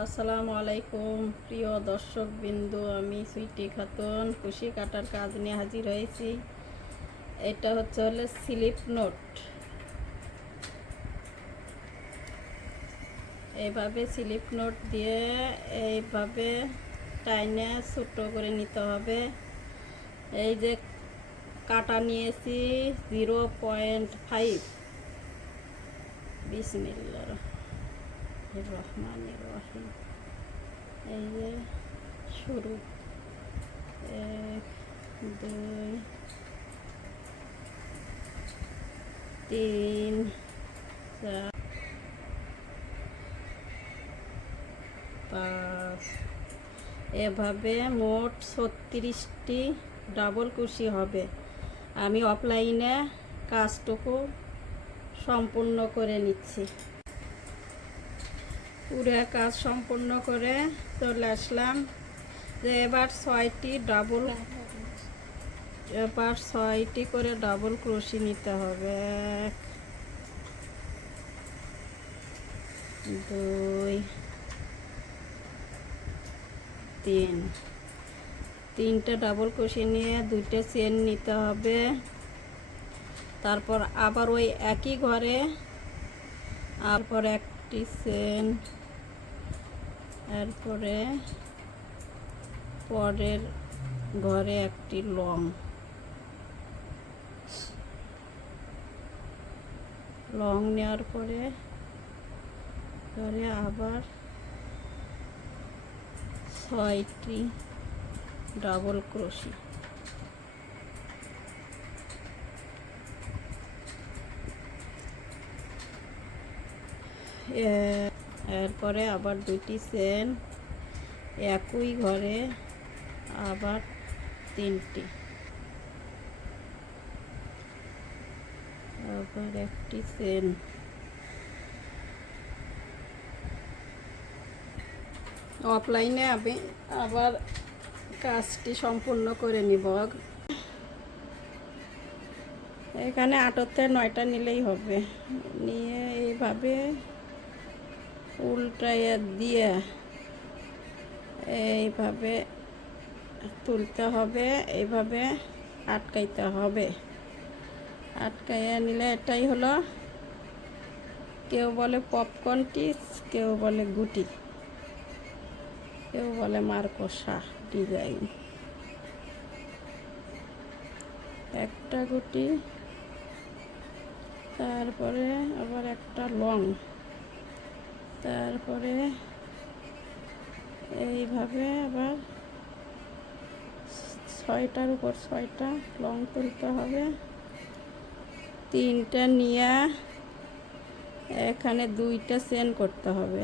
আসসালামু আলাইকুম প্রিয় দর্শক বিন্দু, আমি সুইটি খাতুন কুশি কাটার কাজ নিয়ে হাজির হয়েছি। এটা হলো স্লিপ নোট। এইভাবে স্লিপ নোট দিয়ে এইভাবে টাইনে ছোট করে নিতে হবে। এই যে কাটা নিয়েছি 0.5। বিসমিল্লাহির রহমানির রহিম। এই যে শুরু 1 2 3 4 5। এভাবে মোট 36টি ডাবল কুশি হবে। আমি অফলাইনে কাজটুকু সম্পূর্ণ করে নিচ্ছি। পুরো কাজ সম্পূর্ণ করে চলে আসলাম। যে এবার 6টি করে ডাবল ক্রোশি নিতে হবে। 1 2 3। 3টে ডাবল ক্রোশি নিয়ে 2টে চেন নিতে হবে। তারপর আবার ওই একই ঘরে তারপর একটি চেন, এরপরে পরের ঘরে একটি লং নেওয়ার পরে ঘরে আবার 6টি ডাবল ক্রোশি। এরপরে আবার 2টি চেন, একই ঘরে আবার 3টি, আবার একটি চেন। অফলাইনে আমি আবার কাজটি সম্পূর্ণ করে নিব। এখানে 8 থেকে 9টা নিলেই হবে। নিয়ে এইভাবে উল্টাইয়া দিয়ে এইভাবে তুলতে হবে, এইভাবে আটকাইতে হবে। আটকাইয়া নিলে এটাই হলো, কেউ বলে পপকর্ন টিস, কেউ বলে গুটি, কেউ বলে মারকোসা ডিজাইন। একটা গুটি, তারপরে আবার একটা লং, তারপরে এইভাবে আবার 6টার উপর 6টা লং তুলতে হবে। 3টা নিয়ে এখানে 2টা চেন করতে হবে।